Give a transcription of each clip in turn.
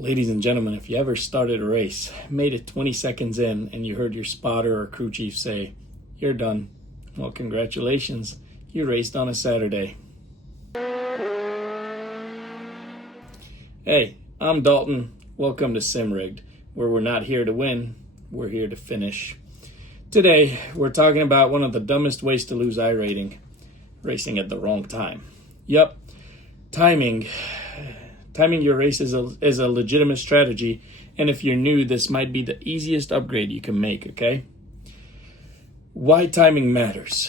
Ladies and gentlemen, if you ever started a race, made it 20 seconds in, and you heard your spotter or crew chief say, "You're done," well, congratulations, you raced on a Saturday. Hey, I'm Dalton. Welcome to SimRigged, where we're not here to win, we're here to finish. Today, we're talking about one of the dumbest ways to lose iRating, racing at the wrong time. Yup, timing your race is a legitimate strategy, and if you're new, this might be the easiest upgrade you can make, okay? Why timing matters.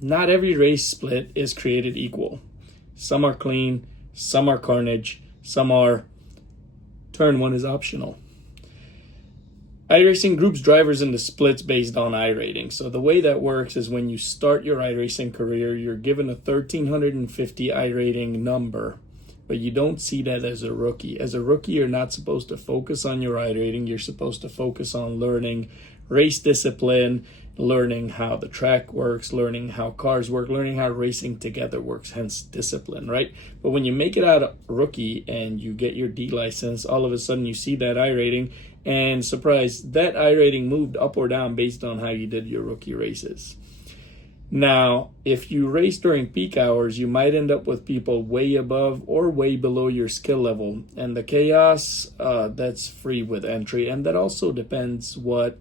Not every race split is created equal. Some are clean, some are carnage, some are turn one is optional. iRacing groups drivers into splits based on iRating. So the way that works is when you start your iRacing career, you're given a 1350 iRating number, but you don't see that as a rookie. As a rookie, you're not supposed to focus on your iRating. You're supposed to focus on learning race discipline, learning how the track works, learning how cars work, learning how racing together works, hence discipline, right? But when you make it out a rookie and you get your D license, all of a sudden you see that iRating, and surprise, that iRating moved up or down based on how you did your rookie races. Now, if you race during peak hours, you might end up with people way above or way below your skill level. And the chaos, that's free with entry. And that also depends what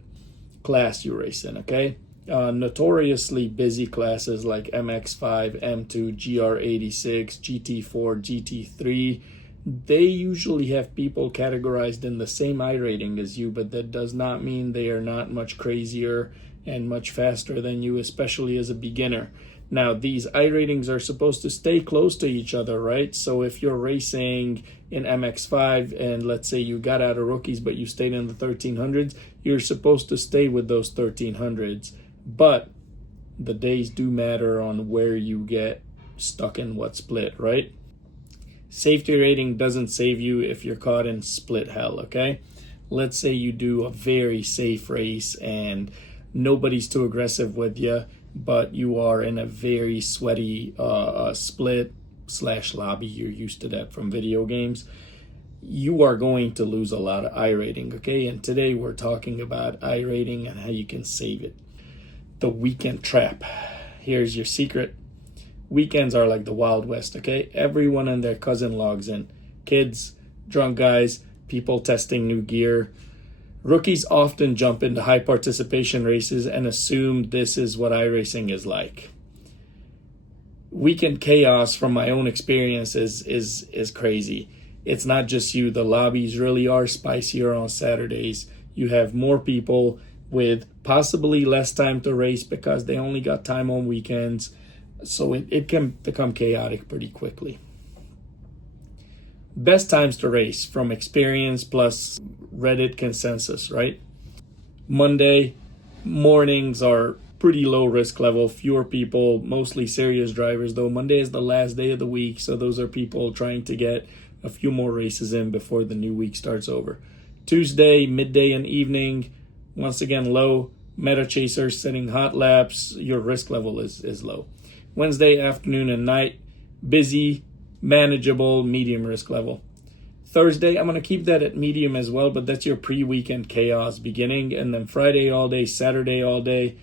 class you race in, okay? Notoriously busy classes like MX5, M2, GR86, GT4, GT3, they usually have people categorized in the same iRating as you, but that does not mean they are not much crazier and much faster than you, especially as a beginner. Now, these iRatings are supposed to stay close to each other, right? So if you're racing in MX5 and let's say you got out of rookies but you stayed in the 1300s, you're supposed to stay with those 1300s. But the days do matter on where you get stuck in what split, right? Safety rating doesn't save you if you're caught in split hell, okay? Let's say you do a very safe race and nobody's too aggressive with you, but you are in a very sweaty split/lobby. You're used to that from video games. You are going to lose a lot of iRating, okay? And today we're talking about iRating and how you can save it. The weekend trap. Here's your secret. Weekends are like the Wild West, okay? Everyone and their cousin logs in. Kids, drunk guys, people testing new gear. Rookies often jump into high participation races and assume this is what iRacing is like. Weekend chaos, from my own experience, is crazy. It's not just you. The lobbies really are spicier on Saturdays. You have more people with possibly less time to race because they only got time on weekends. So it can become chaotic pretty quickly. Best times to race from experience plus Reddit consensus, right? Monday mornings are pretty low risk level, fewer people, mostly serious drivers, though Monday is the last day of the week, so those are people trying to get a few more races in before the new week starts over. Tuesday, midday and evening, once again low, meta chasers setting hot laps, your risk level is low. Wednesday afternoon and night, busy, manageable, medium risk level. Thursday, I'm going to keep that at medium as well, but that's your pre-weekend chaos beginning. And then Friday all day, Saturday all day,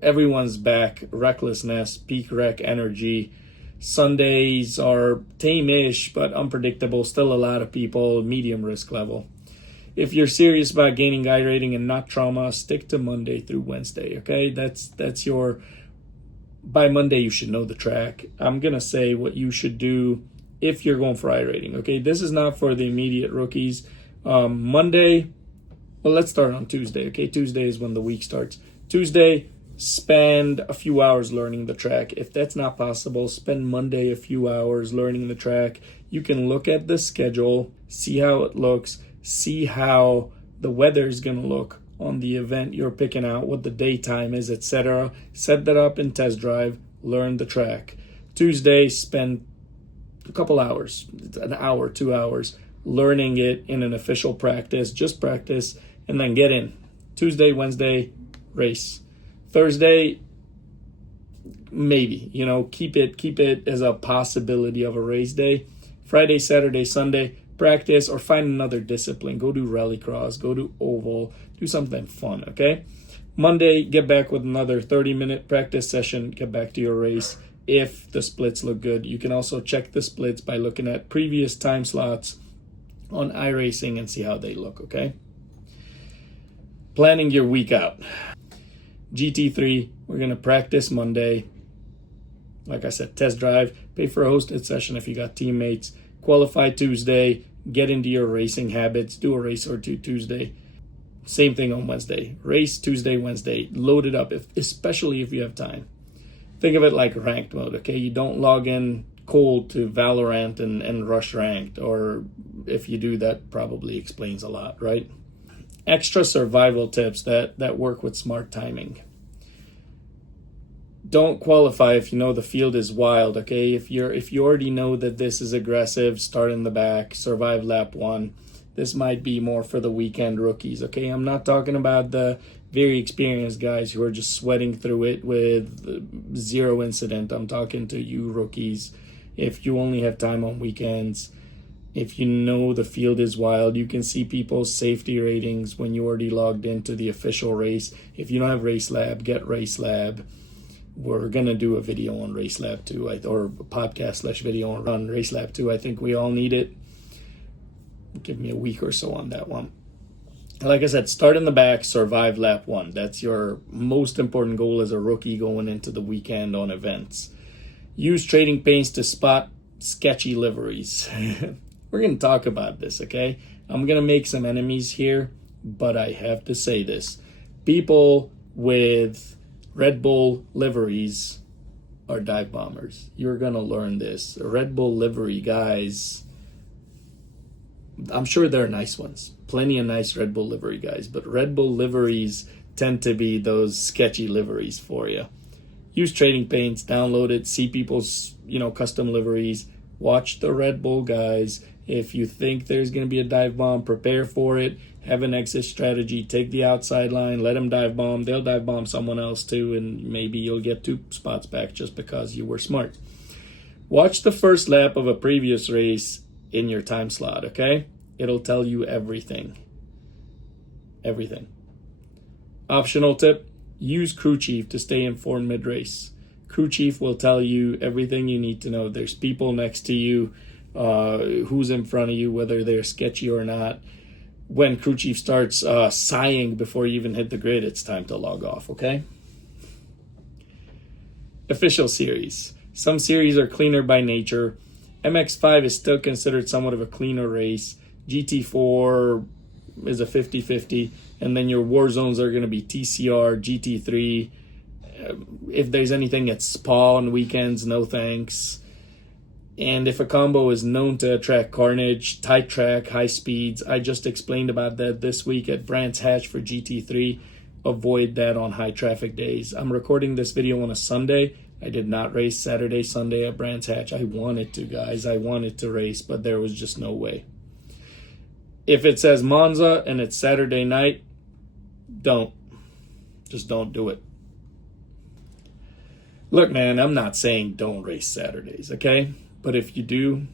everyone's back, recklessness, peak wreck energy. Sundays are tame-ish, but unpredictable, still a lot of people, medium risk level. If you're serious about gaining iRating and not trauma, stick to Monday through Wednesday, okay? That's your... By Monday, you should know the track. I'm going to say what you should do if you're going for iRating, okay? This is not for the immediate rookies. Monday, well, let's start on Tuesday, okay? Tuesday is when the week starts. Tuesday, spend a few hours learning the track. If that's not possible, spend Monday a few hours learning the track. You can look at the schedule, see how it looks, see how the weather is going to look on the event you're picking out, what the daytime is, etc. Set that up in test drive, learn the track. Tuesday, spend a couple hours, an hour, 2 hours, learning it in an official practice, just practice, and then get in. Tuesday, Wednesday, race. Thursday, maybe, keep it as a possibility of a race day. Friday, Saturday, Sunday, practice or find another discipline. Go do rallycross, go do oval, do something fun, okay? Monday, get back with another 30-minute practice session, get back to your race. If the splits look good, you can also check the splits by looking at previous time slots on iRacing and see how they look, okay? Planning your week out. GT3, we're going to practice Monday. Like I said, test drive, pay for a hosted session if you got teammates. Qualify Tuesday, get into your racing habits, do a race or two Tuesday. Same thing on Wednesday. Race Tuesday, Wednesday. Load it up, especially if you have time. Think of it like ranked mode, okay? You don't log in cold to Valorant and rush ranked, or if you do, that probably explains a lot, right? Extra survival tips that work with smart timing. Don't qualify if you know the field is wild, okay? If you already know that this is aggressive, start in the back, survive lap 1. This might be more for the weekend rookies, okay? I'm not talking about the very experienced guys who are just sweating through it with 0 incident. I'm talking to you rookies. If you only have time on weekends, if you know the field is wild, you can see people's safety ratings when you already logged into the official race. If you don't have Race Lab, get Race Lab. We're going to do a video on Race Lab 2, or a podcast/video on Race Lab 2. I think we all need it. Give me a week or so on that one. Like I said, start in the back, survive lap 1. That's your most important goal as a rookie going into the weekend on events. Use trading paints to spot sketchy liveries. We're going to talk about this, okay? I'm going to make some enemies here, but I have to say this. People with Red Bull liveries are dive bombers. You're going to learn this. Red Bull livery guys, I'm sure there are nice ones. Plenty of nice Red Bull livery guys. But Red Bull liveries tend to be those sketchy liveries for you. Use trading paints, download it, see people's, custom liveries. Watch the Red Bull guys. If you think there's going to be a dive bomb, prepare for it. Have an exit strategy. Take the outside line. Let them dive bomb. They'll dive bomb someone else too, and maybe you'll get 2 spots back just because you were smart. Watch the first lap of a previous race in your time slot, okay? It'll tell you everything. Everything. Optional tip, use Crew Chief to stay informed mid-race. Crew Chief will tell you everything you need to know. There's people next to you, who's in front of you, whether they're sketchy or not. When Crew Chief starts sighing before you even hit the grid, it's time to log off, okay? Official series. Some series are cleaner by nature. MX5 is still considered somewhat of a cleaner race. GT4 is a 50-50. And then your war zones are going to be TCR, GT3. If there's anything at Spa on weekends, no thanks. And if a combo is known to attract carnage, tight track, high speeds, I just explained about that this week at Brands Hatch for GT3. Avoid that on high traffic days. I'm recording this video on a Sunday. I did not race Saturday, Sunday at Brands Hatch. I wanted to, guys. I wanted to race, but there was just no way. If it says Monza and it's Saturday night, don't. Just don't do it. Look, man, I'm not saying don't race Saturdays, okay? But if you do,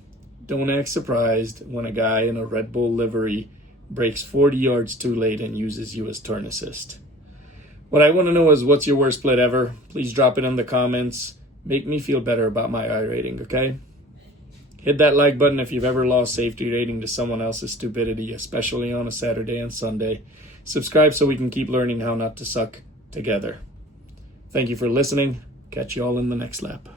don't act surprised when a guy in a Red Bull livery breaks 40 yards too late and uses you as turn assist. What I want to know is, what's your worst split ever? Please drop it in the comments. Make me feel better about my iRating, okay? Hit that like button if you've ever lost safety rating to someone else's stupidity, especially on a Saturday and Sunday. Subscribe so we can keep learning how not to suck together. Thank you for listening. Catch you all in the next lap.